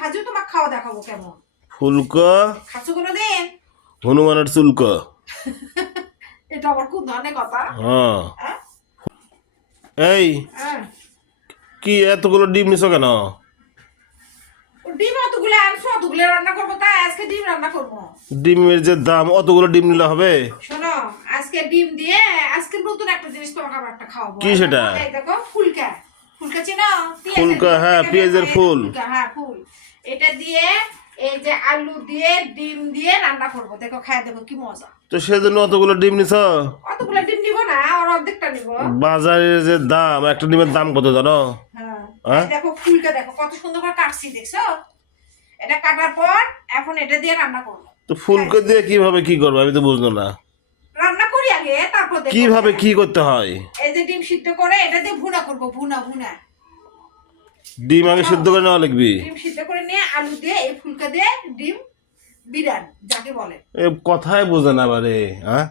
ভাজিও তোমাকে খাওয়া দেখাবো কেমন। ফুলকো খাচ্ছো কোনোদিন? হনুমানের চুলকো। এটা আবার কোন ধরনের কথা? হ্যাঁ। হ্যাঁ? এই হ্যাঁ। কি এতগুলো ডিম নিছো কেন? ডিম অতগুলো আনছো, অতগুলো রান্না করবো, তাই আজকে ডিম রান্না করবো। ডিমের যে দাম, অতগুলো ডিম নিলে হবে? শোনো, আজকে ডিম দিয়ে আজকে নতুন একটা জিনিস তোমাকে আমরা একটা খাওয়াবো। কি সেটা? এই দেখো ফুলকা। ফুলকা চিনো? ফুলকা, হ্যাঁ, পেঁয়াজের ফুল। হ্যাঁ, ফুল। এটা দিয়ে এই যে আলু দিয়ে ডিম দিয়ে রান্না করবো, দেখো খায় দেখো কি মজা। তো সেজন্য অতগুলো ডিম নিছ? অতগুলো ডিম নিব না, আর অর্ধেকটা নিব। বাজারের যে দাম, একটা ডিমের দাম কত জানো? হ্যাঁ, দেখো ফুলকা দেখো কত সুন্দর করে কাটছি, দেখছো? এটা কাটার পর এখন এটা দিয়ে রান্না করবো। তো ফুলকো দিয়ে কিভাবে কি করবো আমি তো বুঝলো না। রান্না করি আগে, তারপর দেখো কিভাবে কি করতে হয়? এই যে ডিম সিদ্ধ করে এটা দিয়ে ভুনা করবো, ভুনা ভুনা। ডিম আগে সিদ্ধ করে নেওয়া লাগবে? ডিম সিদ্ধ করে নিয়ে আলু দিয়ে এই ফুলকা দিয়ে ডিম বিরান যাকে বলে। এ কথাই বোঝে না বারে, হ্যাঁ?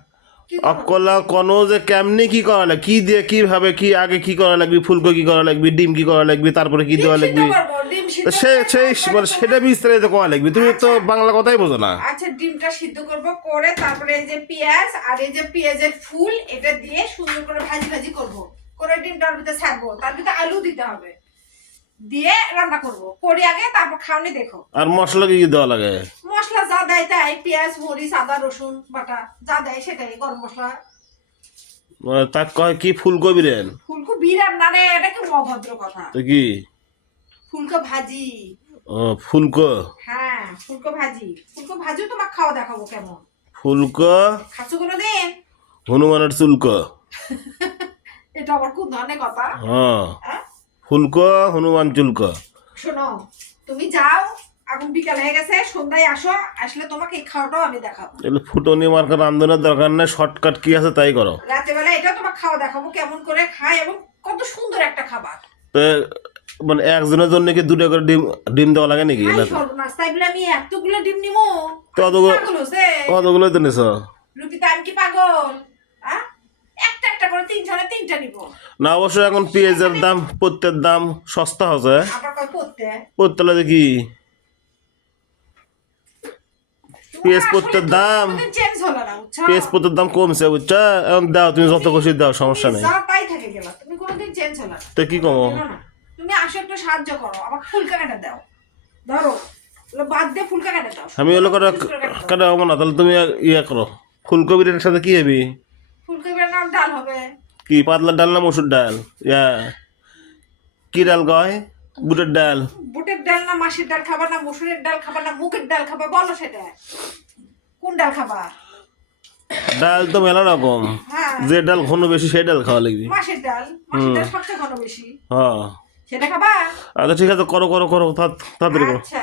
কি করবো? অকলা কোনো যে কেমনি কি করা লাগবে, কি দিয়ে কিভাবে কি আগে কি করা লাগবে, ফুলকো কি করা লাগবে, ডিম কি করা লাগবে, তারপরে কি ডিম দেওয়া সিদ্ধ লাগবে? করবো, ডিম সিদ্ধ তো সে করে সেই তারপরে মানে সেটা বিস্তারিত করা লাগবে, তুমি তো বাংলা কথাই বোঝো না। আচ্ছা, ডিমটা সিদ্ধ করব, করে তারপরে এই যে পেঁয়াজ আর এই যে পেঁয়াজের ফুল এটা দিয়ে সুন্দর করে ভাজি ভাজি করব, করে ডিমটার ভিতরে ছাড়বো, তার ভিতরে আলু দিতে হবে, দিয়ে রান্না করব, করি আগে তারপর খাওনি দেখো। আর মশলা কি কি দেওয়া লাগে? মশলা যা দেয় তাই, পেঁয়াজ মরিচ আদা রসুন বাটা যা দেয় সেটাই, গরম মশলা। তা কয় কি ফুলকো বিরেন? ফুলকো বিরান না রে, এটা কি অভদ্র কথা। তো কি? ফুলকো ভাজি। ও ফুলকো। হ্যাঁ, ফুলকো ভাজি। ফুলকো ভাজিও তোমাকে খাওয়া দেখাবো কেমন। ফুলকো খাচ্ছো কোনোদিন? হনুমানের চুলকো। এটা আবার কোন ধরনের কথা? হ্যাঁ, হ্যাঁ? ফুলকো হনুমান চুলকো। শোনো, তুমি যাও, এখন বিকাল হয়ে গেছে, সন্ধ্যায় আসো, আসলে তোমাকে এই খাওয়াটাও আমি দেখাবো। এগুলো ফুটনি মার্কা রান্ধনের দরকার নেই, শর্টকাট কি আছে তাই করো। রাতে বেলা এটা তোমাকে খাওয়া দেখাবো কেমন করে খায় এবং কত সুন্দর একটা খাবার। তো মানে একজনের জন্য কি দুটো করে ডিম ডিম দেওয়া লাগে নাকি? আই সর্বনাশ, তাই বলে আমি এতগুলো ডিম নিবো? তো অতগুলো পাগল হচ্ছে অতগুলোই তো নিছ। রুপিতা, আমি কি পাগল? হ্যাঁ, একটা একটা করে তিনজনে তিনটা নিবো। না অবশ্য এখন পেঁয়াজের দাম, পত্তের দাম সস্তা হচ্ছে। আবার কয় পড়তে পত্তলা দেখি পেঁয়াজ পত্তের দাম, চেঞ্জ হলো না, বুঝছো? পেঁয়াজ পত্তের দাম কমছে বুঝছো। এখন দাও, তুমি যত খুশি দাও, সমস্যা নেই। যা তাই থেকে গেল, তুমি কোনোদিন চেঞ্জ হলো না। তো কি কমো? তুমি আসো একটু সাহায্য করো, আবার ফুলকা কাটা দাও, ধরো ওগুলো বাদ দিয়ে ফুলকা কাটা দাও। আমি ওগুলো করে কাটা হবো না, তাহলে তুমি ইয়ে করো। ফুলকপির সাথে কি হবি? ফুলকপির নাম ডাল হবে। কি পাতলা ডাল না মসুর ডাল? ইয়া কি ডাল কয়? বুটের ডাল? বুটের ডাল না মাসের ডাল খাবার, না মসুরের ডাল খাবার, না মুগের ডাল খাবার, বলো সেটা কোন ডাল খাবার? ডাল তো মেলা রকম, হ্যাঁ, যে ডাল ঘন বেশি সেই ডাল খাওয়া লাগবে। মাসের ডাল, মাসের ডাল সবচেয়ে ঘন বেশি, হ্যাঁ সেটা খাবা। আচ্ছা ঠিক আছে, করো করো করো, তাড়াতাড়ি করো। আচ্ছা।